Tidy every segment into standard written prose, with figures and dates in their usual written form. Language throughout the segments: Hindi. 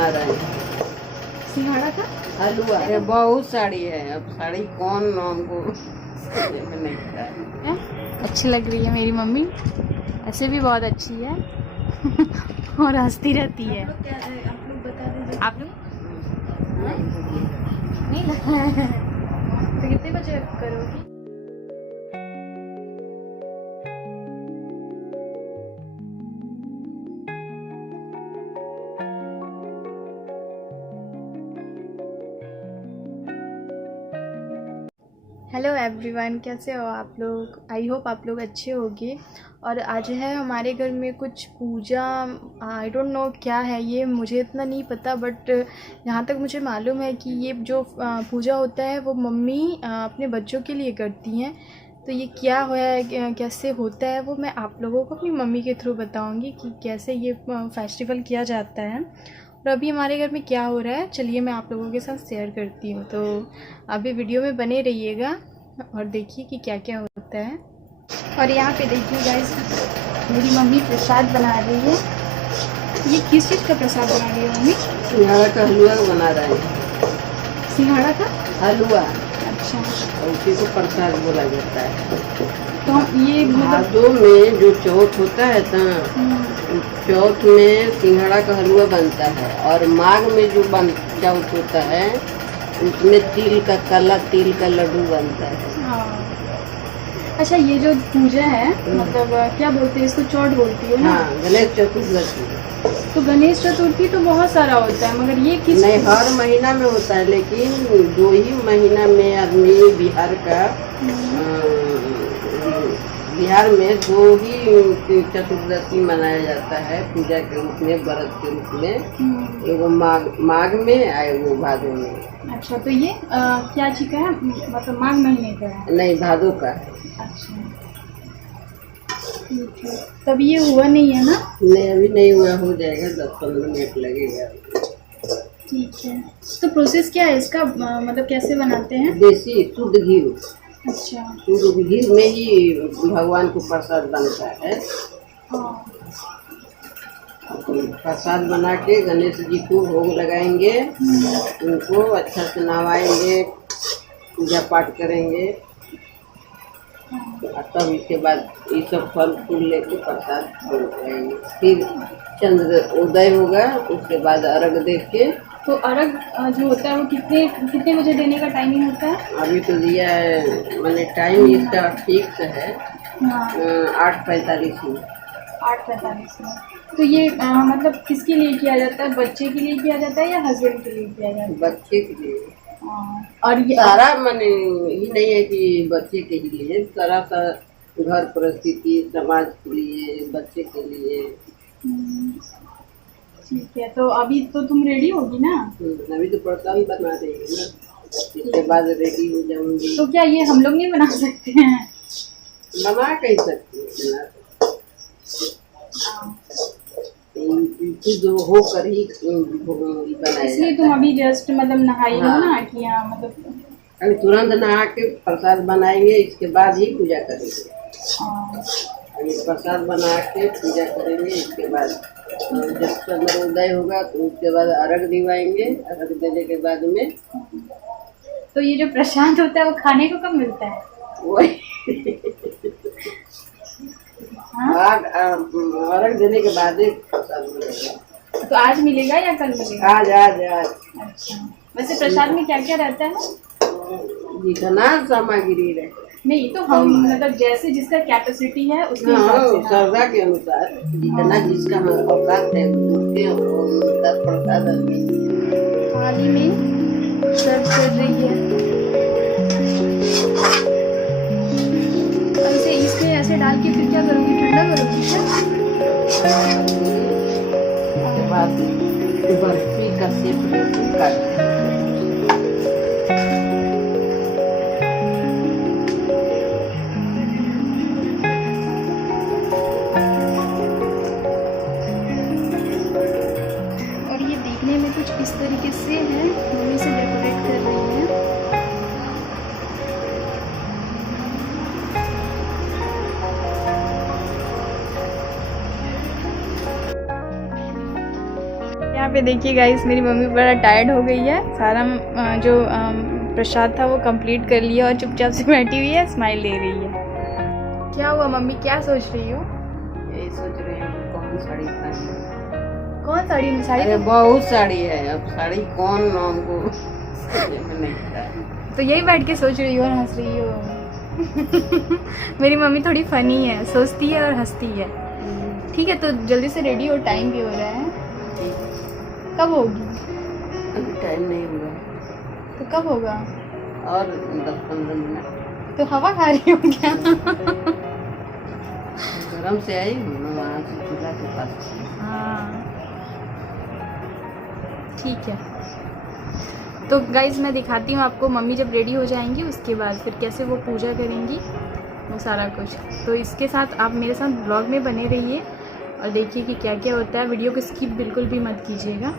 बना रहे हैं। सिंघाड़ा का हलवा। अरे बहुत साड़ी है, अब साड़ी कौन हमको समझ में नहीं आ रहा है। अच्छी लग रही है मेरी मम्मी, ऐसे भी बहुत अच्छी है और हंसती रहती है। आप लोग बता दीजिए। आप लोग नहीं लगा है तो कितने बजे करोगी? हेलो एवरीवन, कैसे हो आप लोग? आई होप आप लोग अच्छे होंगे। और आज है हमारे घर में कुछ पूजा। आई डोंट नो क्या है ये, मुझे इतना नहीं पता, बट यहाँ तक मुझे मालूम है कि ये जो पूजा होता है वो मम्मी अपने बच्चों के लिए करती हैं। तो ये क्या है, कैसे होता है, वो मैं आप लोगों को अपनी मम्मी के थ्रू बताऊँगी कि कैसे ये फेस्टिवल किया जाता है और अभी हमारे घर में क्या हो रहा है। चलिए मैं आप लोगों के साथ शेयर करती हूँ, तो अभी वीडियो में बने रहिएगा और देखिए कि क्या क्या होता है। और यहाँ पे देखिए गाइस, मेरी मम्मी प्रसाद बना रही है। ये किस चीज़ का प्रसाद बना रही है मम्मी? सिंघाड़ा का हलवा बना रहे हैं। सिंघाड़ा का हलवा। अच्छा, और उसी को प्रसाद बोला जाता है। तो हम ये मतलब भादों में जो चौथ होता है ना, चौथ में सिंघाड़ा का हलवा बनता है। और माघ में जो चौथ होता है उसमें तिल का, काला तिल का लड्डू बनता है। हाँ। अच्छा, ये जो पूजा है मतलब क्या बोलते हैं इसको? चौथ बोलती है ना? हाँ, गणेश चतुर्थी। तो गणेश चतुर्थी तो बहुत सारा होता है, मगर ये किस? नहीं, हर महीना में होता है, लेकिन 2 ही महीना में आदमी बिहार का बिहार में 2 ही चतुर्दशी मनाया जाता है पूजा के रूप में, व्रत के रूप में। एगो माघ में और एगो भादों में। अच्छा, तो ये क्या चीज का है, मतलब माघ महीने का है? नहीं, भादों का। अच्छा, ठीक है। तब ये हुआ नहीं है ना? नहीं, अभी नहीं हुआ, हो जाएगा, 10-15 मिनट लगेगा। ठीक है। तो प्रोसेस क्या है इसका, मतलब कैसे बनाते हैं? देसी शुद्ध घी। अच्छा। शुद्ध घी में ही भगवान को प्रसाद बनता है। हाँ। प्रसाद बना के गणेश जी को भोग लगाएंगे, उनको अच्छा से नहवाएंगे, पूजा पाठ करेंगे, और तब इसके बाद ये सब फल फूल लेके प्रसाद भोग लगाएंगे। फिर चंद्र उदय होगा, उसके बाद अर्घ दे के। तो अर्घ जो होता है वो कितने बजे देने का टाइमिंग होता है? अभी तो दिया है, मैंने टाइम इसका फिक्स है। हाँ। 8:45 में। 8:45 में। तो ये मतलब किसके लिए किया जाता है? बच्चे के लिए किया जाता है या हस्बैंड के लिए किया जाता है? बच्चे के लिए। और ये सारा मैंने ही नहीं है कि बच्चे के ही लिए, सारा सा घर परिस्थिति, समाज के लिए, बच्चे के लिए। ठीक है। तो अभी तो तुम रेडी होगी ना? अभी तो प्रसाद बना देंगे ना, इसके बाद रेडी हो जाऊंगी। तो क्या ये हम लोग नहीं बना सकते हैं? बना कहीं सकते हैं, जो हो कर ही बनाया। इसलिए तुम अभी जस्ट मतलब नहाई हो ना कि हाँ, मतलब अभी तुरंत नहा के प्रसाद बनाएंगे, इसके बाद ही पूजा करेंगे। अभी प्रसाद बना के पूजा करेंगे, इसके बाद जब चंद्रोदय होगा तो उसके बाद अर्घ दिवाएंगे। अर्घ देने के बाद में तो ये जो प्रसाद होता है वो खाने को कब मिलता है? वही अर्घ देने के बाद ही प्रसाद मिलेगा। तो आज मिलेगा या कल मिलेगा? आज। अच्छा, वैसे प्रसाद में क्या क्या रहता है? जितना सामग्री रहे। नहीं तो हम मतलब जैसे जिसका कैपेसिटी है उसके हिसाब से, श्रद्धा के अनुसार जितना जिसका औकात है उसके अनुसार प्रसाद थाली में सर्व कर रही है। अब इसे इसमें ऐसे डाल के फिर क्या करोगी? ठंडा करोगी क्या? उसके बाद बर्फी का शेप काट। कुछ इस तरीके से है, मम्मी से डेकोरेट कर रही है। पे देखिए गाइस, मेरी मम्मी बड़ा टायर्ड हो गई है। सारा जो प्रसाद था वो कंप्लीट कर लिया और चुपचाप से बैठी हुई है, स्माइल दे रही है। क्या हुआ मम्मी, क्या सोच रही हो? यही सोच रहे हैं कि कौन साड़ी पहने। कौन साड़ी? साड़ी अरे तो बहुत साड़ी है, अब साड़ी कौन हमको समझ में नहीं आ रहा है। तो यही बैठ के सोच रही हो और हंस रही हो। मेरी मम्मी थोड़ी फनी है, सोचती है और हंसती है। ठीक है, तो जल्दी से रेडी हो, टाइम भी हो रहा है। कब होगी? अभी टाइम नहीं हुआ, तो कब होगा? और 10-15 मिनट। तो हवा खा रही हो क्या? गरम से आई हूँ ना वहाँ से चूल्हा के पास। हाँ ठीक है, तो गाइज मैं दिखाती हूँ आपको मम्मी जब रेडी हो जाएंगी उसके बाद फिर कैसे वो पूजा करेंगी, वो सारा कुछ। तो इसके साथ आप मेरे साथ ब्लॉग में बने रहिए और देखिए कि क्या क्या होता है। वीडियो को स्किप बिल्कुल भी मत कीजिएगा।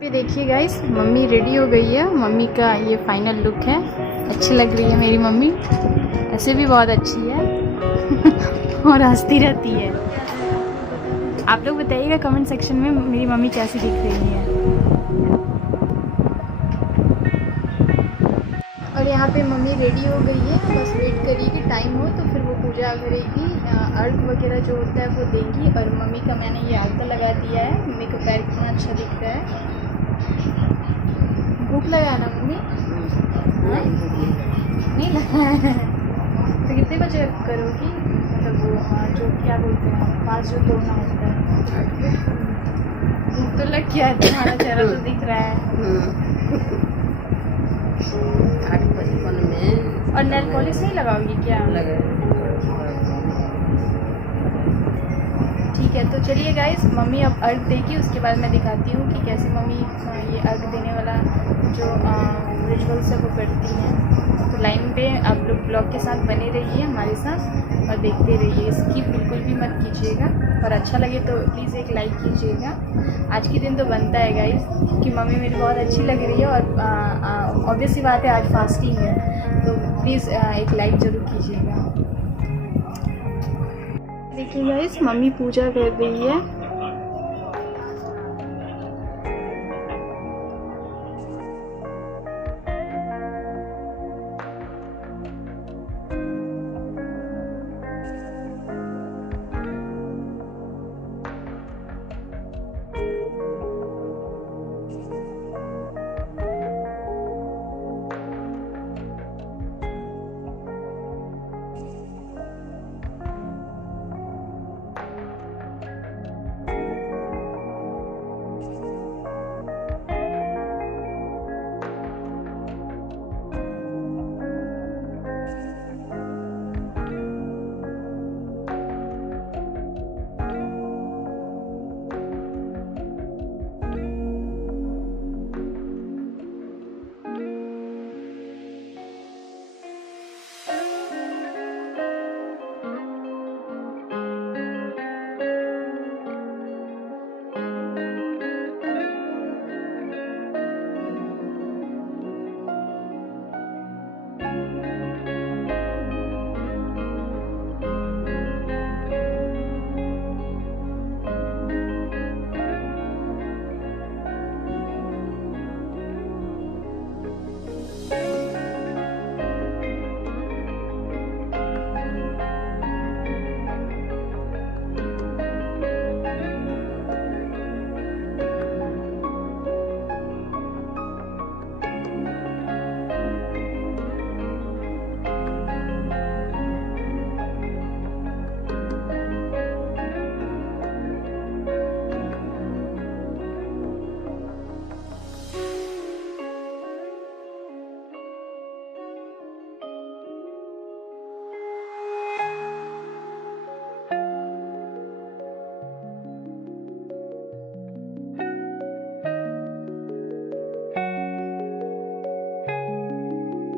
फिर देखिए गाइस, मम्मी रेडी हो गई है। मम्मी का ये फाइनल लुक है। अच्छी लग रही है मेरी मम्मी, ऐसे भी बहुत अच्छी है और हंसती रहती है। आप लोग बताइएगा कमेंट सेक्शन में मेरी मम्मी कैसी दिख रही है। और यहाँ पे मम्मी रेडी हो गई है, बस वेट करिए कि टाइम हो तो फिर वो पूजा करेगी, अर्घ वगैरह जो होता है वो देंगी। और मम्मी का मैंने ये आलता लगा दिया है, मम्मी का पैर कितना अच्छा दिख रहा है। भूख लगा ना मम्मी? नहीं लगा है। तो कितने बजे करोगी, मतलब वो जो क्या बोलते हैं फास्ट जो तोड़ना होता है? भूख तो लग गया है, तुम्हारा चेहरा तो दिख रहा है। 8:55 में। और नेल पॉलिश नहीं लगाओगी क्या? लगा। ठीक है, तो चलिए गाइस, मम्मी अब अर्घ देगी, उसके बाद मैं दिखाती हूँ कि कैसे मम्मी ये अर्घ देने वाला जो रिचुअल्स है वो करती हैं। तो लाइन पे आप लोग ब्लॉग के साथ बने रहिए हमारे साथ और देखते रहिए, स्किप बिल्कुल भी मत कीजिएगा। और अच्छा लगे तो प्लीज़ एक लाइक कीजिएगा। आज के दिन तो बनता है गाइस कि मम्मी मेरी बहुत अच्छी लग रही है और ऑब्वियस सी बात है आज फास्टिंग है, तो प्लीज़ एक लाइक ज़रूर कीजिएगा। देखिए गाइस, मम्मी पूजा कर रही है।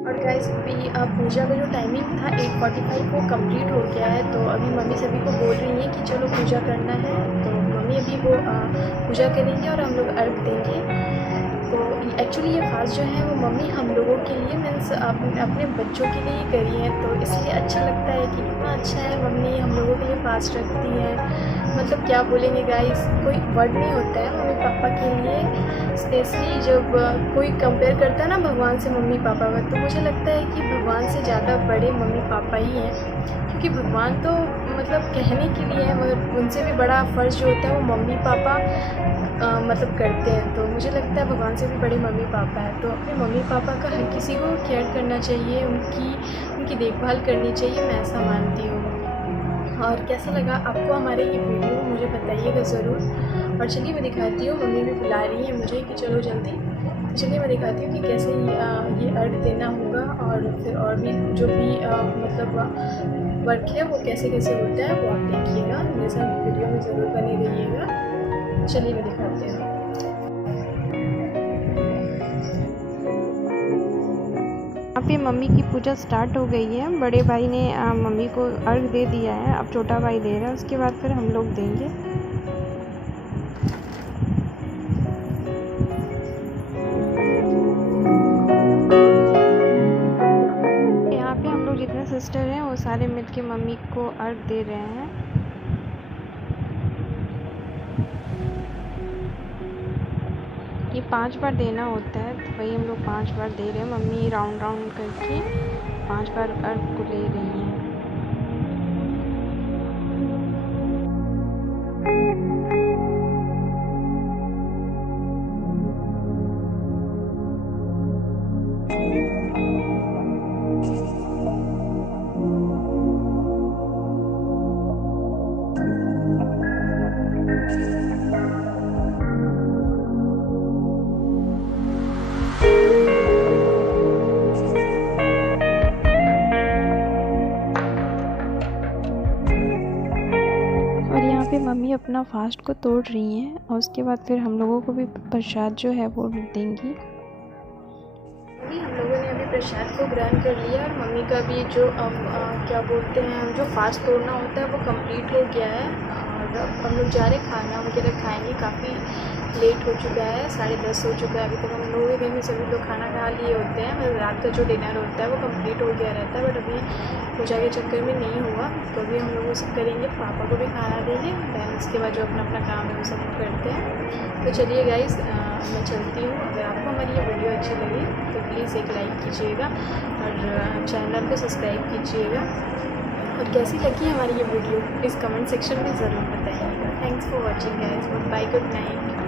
और गाइस अभी पूजा का जो टाइमिंग था 8:45 वो कंप्लीट हो गया है। तो अभी मम्मी सभी को बोल रही हैं कि चलो पूजा करना है। तो मम्मी अभी वो पूजा करेंगे और हम लोग अर्घ देंगे। तो एक्चुअली ये फास्ट जो है वो मम्मी हम लोगों के लिए मीन्स अपने बच्चों के लिए ही करी है। तो इसलिए अच्छा लगता है कि कितना अच्छा है मम्मी हम लोगों के लिए फास्ट रखती है। मतलब क्या बोलेंगे गाइस, कोई वर्ड नहीं होता है मम्मी पापा के लिए। स्पेशली जब कोई कंपेयर करता है ना भगवान से मम्मी पापा का, तो मुझे लगता है कि भगवान से ज़्यादा बड़े मम्मी पापा ही हैं, क्योंकि भगवान तो मतलब कहने के लिए है, मगर उनसे भी बड़ा फ़र्ज़ जो होता है वो मम्मी पापा मतलब करते हैं। तो मुझे लगता है भगवान से भी बड़े मम्मी पापा हैं। तो अपने मम्मी पापा का हर किसी को केयर करना चाहिए, उनकी देखभाल करनी चाहिए, मैं ऐसा मानती हूँ। और कैसा लगा आपको हमारे ये वीडियो, मुझे बताइएगा ज़रूर। और चलिए मैं दिखाती हूँ, मम्मी भी बुला रही है मुझे कि चलो जल्दी। तो चलिए मैं दिखाती हूँ कि कैसे ये अर्घ देना होगा, और फिर और भी जो भी मतलब वर्क है वो कैसे कैसे होता है वो आप देखिएगा। मेरे साथ वीडियो में ज़रूर बने रहिएगा। चलिए मैं दिखाती हूँ। यहाँ पे मम्मी की पूजा स्टार्ट हो गई है। बड़े भाई ने मम्मी को अर्घ दे दिया है, अब छोटा भाई दे रहा है, उसके बाद फिर हम लोग देंगे। यहाँ पे हम लोग जितने सिस्टर हैं वो सारे मिलके मम्मी को अर्घ दे रहे हैं। ये 5 बार देना होता है, तो वही हम लोग 5 बार दे रहे हैं। मम्मी राउंड राउंड करके 5 बार अर्घ को ले रही हैं। पे मम्मी अपना फास्ट को तोड़ रही हैं, और उसके बाद फिर हम लोगों को भी प्रसाद जो है वो देंगी। हम लोगों ने अभी प्रसाद को ग्रहण कर लिया, और मम्मी का भी जो क्या बोलते हैं, हम जो फास्ट तोड़ना होता है वो कंप्लीट हो गया है। और अब हम लोग जा रहे खाना वगैरह खाएंगे। काफ़ी लेट हो चुका है, 10:30 हो चुका है। अभी तक हम लोगों के घर में सभी लोग खाना खा लिए होते हैं, मतलब रात का जो डिनर होता है वो कंप्लीट हो गया रहता है, बट अभी पूजा के चक्कर में नहीं हुआ। तो अभी हम लोग वो सब करेंगे, पापा को भी खाना देंगे, दैन उसके बाद जो अपना अपना काम है वो सब करते हैं। तो चलिए गाइस, मैं चलती हूँ। अगर आपको हमारी ये वीडियो अच्छी लगी तो प्लीज़ एक लाइक कीजिएगा, और चैनल को सब्सक्राइब कीजिएगा। और कैसी लगी हमारी ये वीडियो प्लीज़ कमेंट सेक्शन में ज़रूर बताइएगा। Thanks for watching guys, bye, good night.